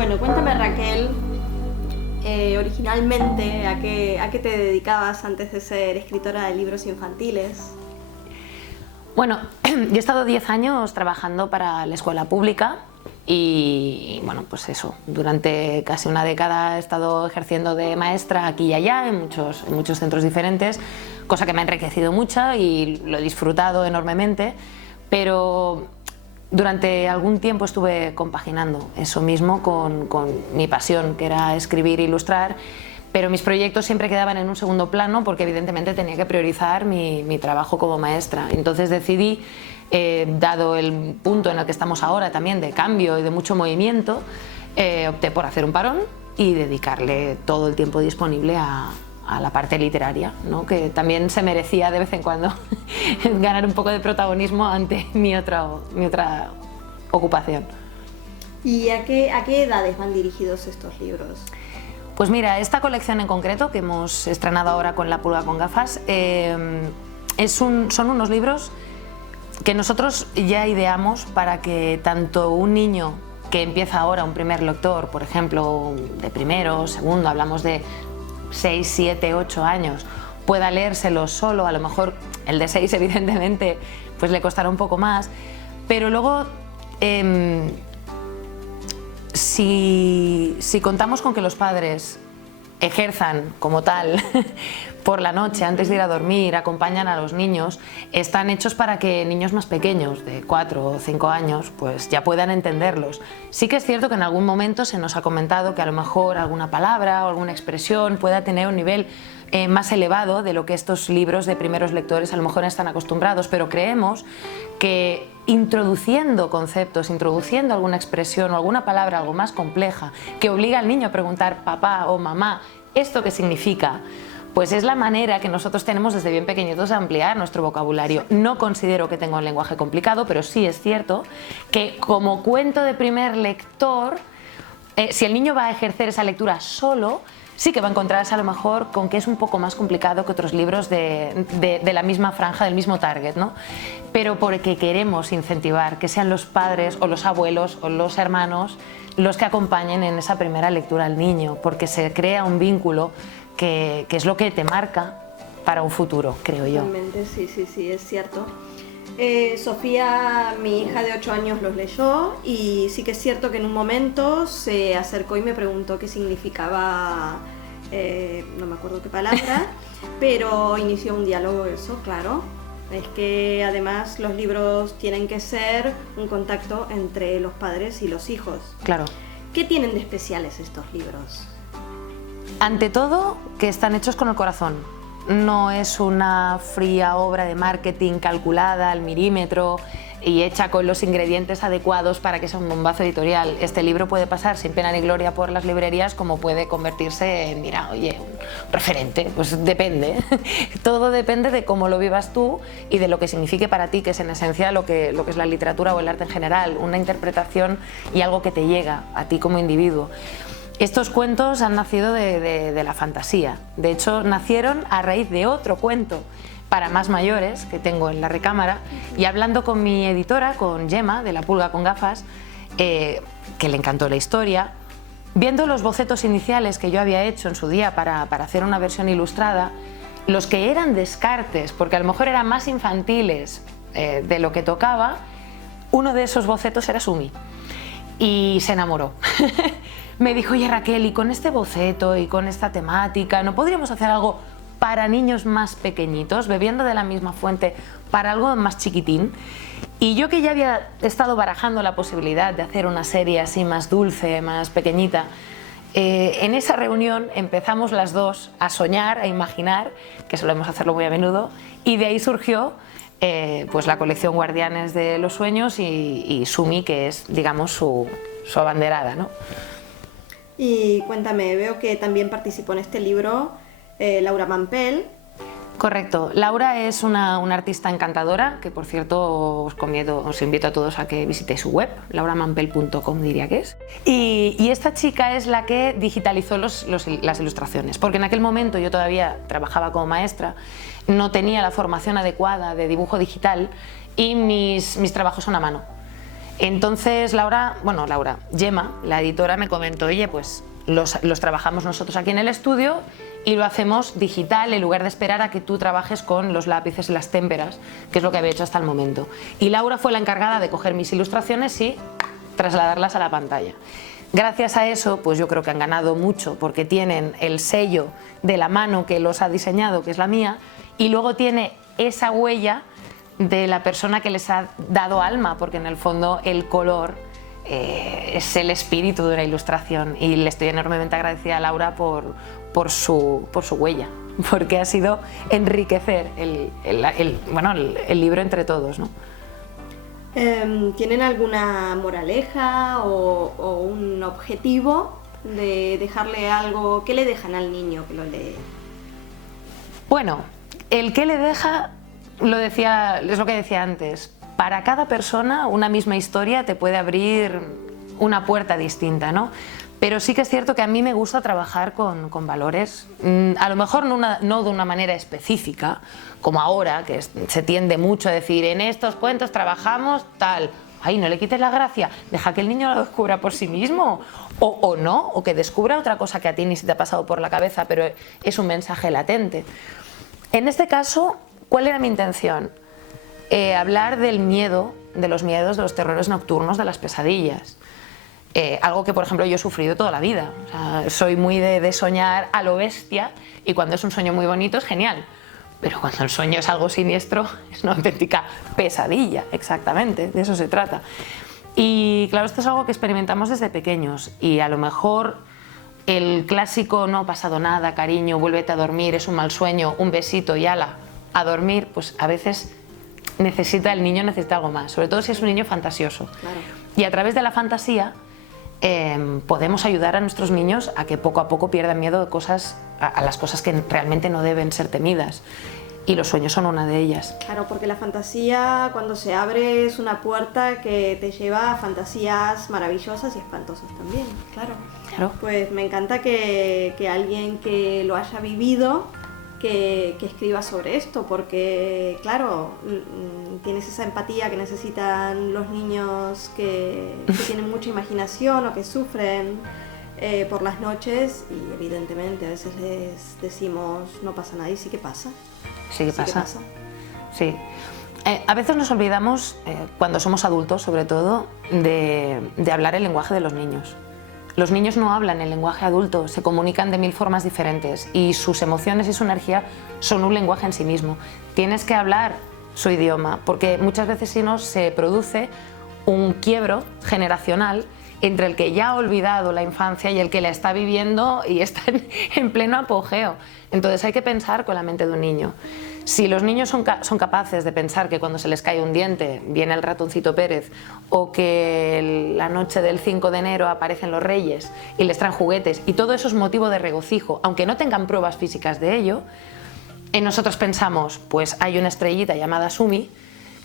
Bueno, cuéntame, Raquel, originalmente, ¿a qué te dedicabas antes de ser escritora de libros infantiles? Bueno, yo he estado 10 años trabajando para la escuela pública y bueno, pues eso, durante casi una década he estado ejerciendo de maestra aquí y allá en muchos centros diferentes, cosa que me ha enriquecido mucho y lo he disfrutado enormemente, pero durante algún tiempo estuve compaginando eso mismo con mi pasión, que era escribir e ilustrar, pero mis proyectos siempre quedaban en un segundo plano porque evidentemente tenía que priorizar mi trabajo como maestra. Entonces decidí, dado el punto en el que estamos ahora también de cambio y de mucho movimiento, opté por hacer un parón y dedicarle todo el tiempo disponible a la parte literaria, ¿no? Que también se merecía de vez en cuando ganar un poco de protagonismo ante mi otra ocupación. ¿Y a qué edades van dirigidos estos libros? Pues mira, esta colección en concreto que hemos estrenado ahora con La Pulga con Gafas son unos libros que nosotros ya ideamos para que tanto un niño que empieza ahora un primer lector, por ejemplo, de primero, segundo, hablamos de 6, 7, 8 años, pueda leérselo solo. A lo mejor el de 6 evidentemente pues le costará un poco más, pero luego si contamos con que los padres ejerzan como tal por la noche antes de ir a dormir, acompañan a los niños, están hechos para que niños más pequeños, de 4 o 5 años, pues ya puedan entenderlos. Sí que es cierto que en algún momento se nos ha comentado que a lo mejor alguna palabra o alguna expresión pueda tener un nivel más elevado de lo que estos libros de primeros lectores a lo mejor están acostumbrados, pero creemos que introduciendo conceptos, introduciendo alguna expresión o alguna palabra algo más compleja que obliga al niño a preguntar papá o mamá, ¿esto qué significa? Pues es la manera que nosotros tenemos desde bien pequeñitos de ampliar nuestro vocabulario. No considero que tenga un lenguaje complicado, pero sí es cierto que como cuento de primer lector, si el niño va a ejercer esa lectura solo, sí que va a encontrarse a lo mejor con que es un poco más complicado que otros libros de la misma franja, del mismo target, ¿no? Pero porque queremos incentivar que sean los padres o los abuelos o los hermanos los que acompañen en esa primera lectura al niño, porque se crea un vínculo que es lo que te marca para un futuro, creo yo. Totalmente, sí, es cierto. Sofía, mi hija de 8 años, los leyó y sí que es cierto que en un momento se acercó y me preguntó qué significaba, no me acuerdo qué palabra, pero inició un diálogo, eso, claro. Es que además los libros tienen que ser un contacto entre los padres y los hijos. Claro. ¿Qué tienen de especiales estos libros? Ante todo, que están hechos con el corazón. No es una fría obra de marketing calculada al milímetro y hecha con los ingredientes adecuados para que sea un bombazo editorial. Este libro puede pasar sin pena ni gloria por las librerías, como puede convertirse en, mira, oye, un referente. Pues depende. Todo depende de cómo lo vivas tú y de lo que signifique para ti, que es en esencia lo que es la literatura o el arte en general, una interpretación y algo que te llega a ti como individuo. Estos cuentos han nacido de la fantasía. De hecho, nacieron a raíz de otro cuento para más mayores que tengo en la recámara, y hablando con mi editora, con Gemma, de La Pulga con Gafas, que le encantó la historia, viendo los bocetos iniciales que yo había hecho en su día para hacer una versión ilustrada, los que eran descartes, porque a lo mejor eran más infantiles de lo que tocaba, uno de esos bocetos era Sumi. Y se enamoró. Me dijo, oye Raquel, y con este boceto y con esta temática, ¿no podríamos hacer algo para niños más pequeñitos, bebiendo de la misma fuente, para algo más chiquitín? Y yo, que ya había estado barajando la posibilidad de hacer una serie así más dulce, más pequeñita, en esa reunión empezamos las dos a soñar, a imaginar, que solemos hacerlo muy a menudo, y de ahí surgió pues la colección Guardianes de los Sueños y Sumi, que es, digamos, su abanderada, ¿no? Y cuéntame, veo que también participó en este libro Laura Mampel. Correcto. Laura es una artista encantadora, que por cierto os invito a todos a que visitéis su web, lauramampel.com diría que es. Y esta chica es la que digitalizó las ilustraciones, porque en aquel momento yo todavía trabajaba como maestra, no tenía la formación adecuada de dibujo digital y mis trabajos son a mano. Entonces Gemma, la editora, me comentó, oye, pues los trabajamos nosotros aquí en el estudio y lo hacemos digital en lugar de esperar a que tú trabajes con los lápices y las témperas, que es lo que había hecho hasta el momento. Y Laura fue la encargada de coger mis ilustraciones y trasladarlas a la pantalla. Gracias a eso, pues yo creo que han ganado mucho, porque tienen el sello de la mano que los ha diseñado, que es la mía, y luego tiene esa huella de la persona que les ha dado alma, porque en el fondo el color es el espíritu de una ilustración, y le estoy enormemente agradecida a Laura por su huella, porque ha sido enriquecer el libro entre todos, ¿no? ¿Tienen alguna moraleja o un objetivo de dejarle algo? ¿Qué le dejan al niño que lo lee? Bueno, el que le deja, es lo que decía antes, para cada persona una misma historia te puede abrir una puerta distinta, ¿no? Pero sí que es cierto que a mí me gusta trabajar con valores, a lo mejor no de una manera específica, como ahora, que se tiende mucho a decir, en estos cuentos trabajamos tal. Ay, no le quites la gracia, deja que el niño lo descubra por sí mismo, o no, o que descubra otra cosa que a ti ni se te ha pasado por la cabeza, pero es un mensaje latente. En este caso, ¿cuál era mi intención? Hablar del miedo, de los miedos, de los terrores nocturnos, de las pesadillas. Algo que, por ejemplo, yo he sufrido toda la vida. O sea, soy muy de soñar a lo bestia, y cuando es un sueño muy bonito es genial. Pero cuando el sueño es algo siniestro, es una auténtica pesadilla, exactamente, de eso se trata. Y claro, esto es algo que experimentamos desde pequeños, y a lo mejor el clásico no ha pasado nada, cariño, vuélvete a dormir, es un mal sueño, un besito y ala, a dormir, pues a veces el niño necesita algo más, sobre todo si es un niño fantasioso. Claro. Y a través de la fantasía podemos ayudar a nuestros niños a que poco a poco pierdan miedo de a las cosas que realmente no deben ser temidas. Y los sueños son una de ellas. Claro, porque la fantasía, cuando se abre, es una puerta que te lleva a fantasías maravillosas y espantosas también, claro. Pues me encanta que alguien que lo haya vivido, que escriba sobre esto, porque, claro, tienes esa empatía que necesitan los niños que tienen mucha imaginación o que sufren por las noches, y evidentemente a veces les decimos no pasa nada, y sí que pasa. Sí que pasa. Sí. A veces nos olvidamos, cuando somos adultos sobre todo, de hablar el lenguaje de los niños. Los niños no hablan el lenguaje adulto, se comunican de 1000 formas diferentes, y sus emociones y su energía son un lenguaje en sí mismo. Tienes que hablar su idioma, porque muchas veces si no se produce un quiebro generacional entre el que ya ha olvidado la infancia y el que la está viviendo y está en pleno apogeo. Entonces hay que pensar con la mente de un niño. Si los niños son capaces de pensar que cuando se les cae un diente viene el ratoncito Pérez, o que la noche del 5 de enero aparecen los reyes y les traen juguetes, y todo eso es motivo de regocijo, aunque no tengan pruebas físicas de ello, nosotros pensamos, pues hay una estrellita llamada Sumi,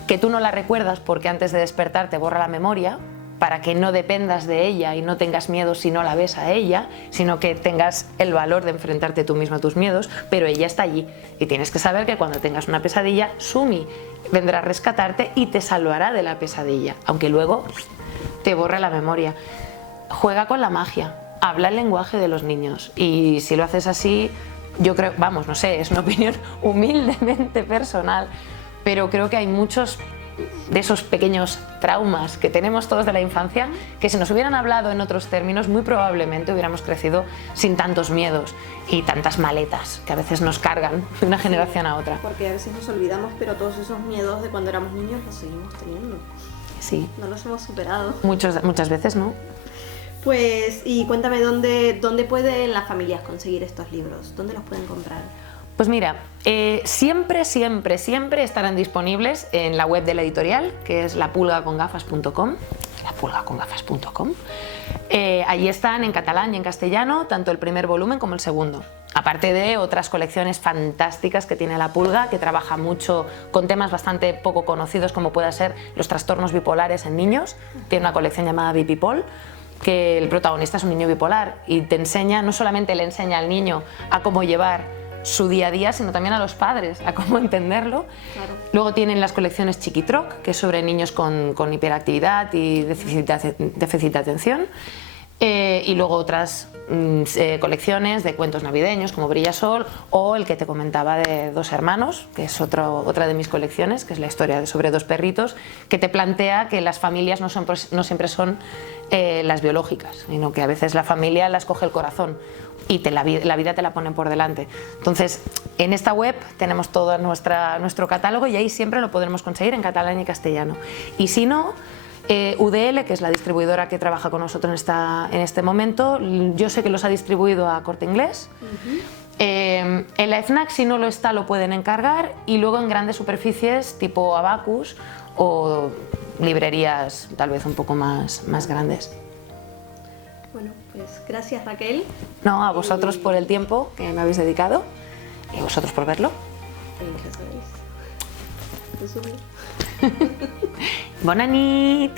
que tú no la recuerdas porque antes de despertar te borra la memoria, para que no dependas de ella y no tengas miedo si no la ves a ella, sino que tengas el valor de enfrentarte tú mismo a tus miedos, pero ella está allí, y tienes que saber que cuando tengas una pesadilla, Sumi vendrá a rescatarte y te salvará de la pesadilla, aunque luego te borre la memoria. Juega con la magia, habla el lenguaje de los niños, y si lo haces así, yo creo, vamos, no sé, es una opinión humildemente personal, pero creo que hay muchos de esos pequeños traumas que tenemos todos de la infancia, que si nos hubieran hablado en otros términos, muy probablemente hubiéramos crecido sin tantos miedos y tantas maletas que a veces nos cargan de una generación a otra. Porque a veces nos olvidamos, pero todos esos miedos de cuando éramos niños los seguimos teniendo. Sí. No los hemos superado. Muchas veces no. Pues, y cuéntame, ¿dónde pueden las familias conseguir estos libros? ¿Dónde los pueden comprar? Pues mira, siempre estarán disponibles en la web de la editorial, que es lapulgacongafas.com. Allí están en catalán y en castellano, tanto el primer volumen como el segundo. Aparte de otras colecciones fantásticas que tiene La Pulga, que trabaja mucho con temas bastante poco conocidos, como pueden ser los trastornos bipolares en niños. Tiene una colección llamada Bipipol, que el protagonista es un niño bipolar, y te enseña, no solamente le enseña al niño a cómo llevar su día a día, sino también a los padres, a cómo entenderlo. Claro. Luego tienen las colecciones Chiquitroc, que es sobre niños con hiperactividad y déficit de atención. Y luego otras colecciones de cuentos navideños como Brillasol, o el que te comentaba de Dos hermanos, que es otra de mis colecciones, que es la historia sobre dos perritos, que te plantea que las familias no siempre son las biológicas, sino que a veces la familia la escoge el corazón y la vida te la ponen por delante. Entonces, en esta web tenemos todo nuestro catálogo y ahí siempre lo podremos conseguir en catalán y castellano. Y si no, UDL, que es la distribuidora que trabaja con nosotros en este momento, yo sé que los ha distribuido a Corte Inglés. En la FNAC, si no lo está, lo pueden encargar, y luego en grandes superficies tipo Abacus o librerías tal vez un poco más grandes. Bueno, pues gracias, Raquel. No, a vosotros por el tiempo que me habéis dedicado y a vosotros por verlo. Ya sabéis. Bona nit!